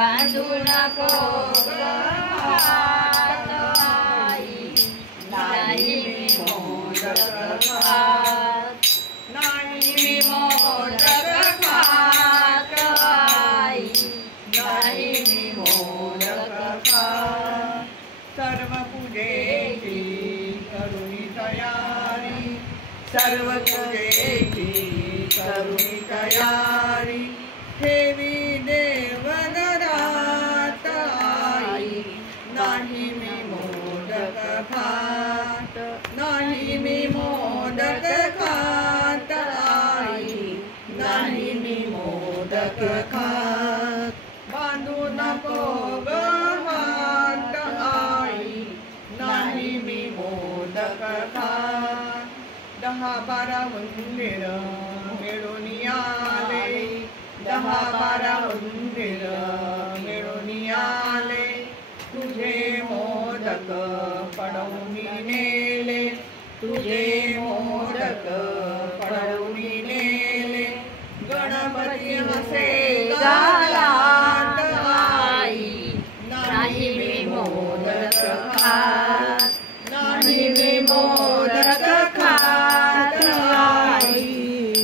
बांधू नको हात आई, नाही मी मोदक खात, नाही मी मोदक खात आई, नाही मी मोदक खात. सर्व पूजेची करुणी तयारी, सर्व पूजेची करुणी तयारी, ठेवी देवघरात आई, नाही मी मोदक खात, नाही मी मोदक खात आई, नाही मी मोदक खात. बांधू नको ग हात आई, नाही मी मोदक खात. 10-12 मंदिर मिळून आले, 10-12 मंदिर मिळून आले, तुझे मोदक पडवून नेले, तुझे मोदक पडवून नेले. गणपती हसे गालात आई, नाही मी मोदक खात, नाही मी मोदक खात आई,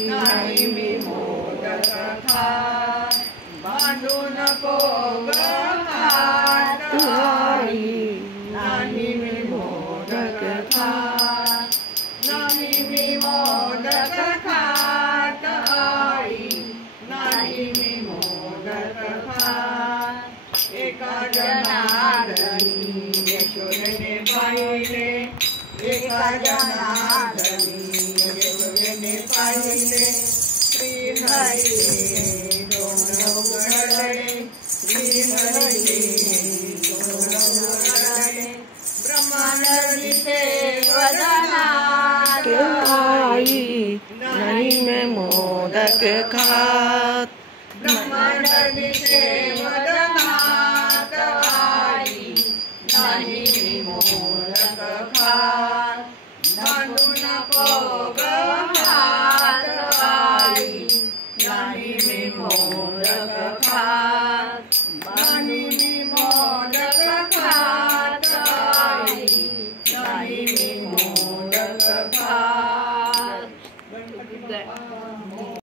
नाही मी मोदक खात. बांधू नको ग हात आई, नाही मी मोदक खात, नाही मी मोदक खात आई, नाही मी मोदक खात. एका जनार्दनी यशोदेने पाहिले, एका जनार्दनी यशोदेने पाहिले, श्रीहरी तोंड उघडले, श्रीहरी तोंड उघडले. ब्रह्मांडीचे वदनात आई, नाही मैं मोदक खात, ब्रह्मांडीचे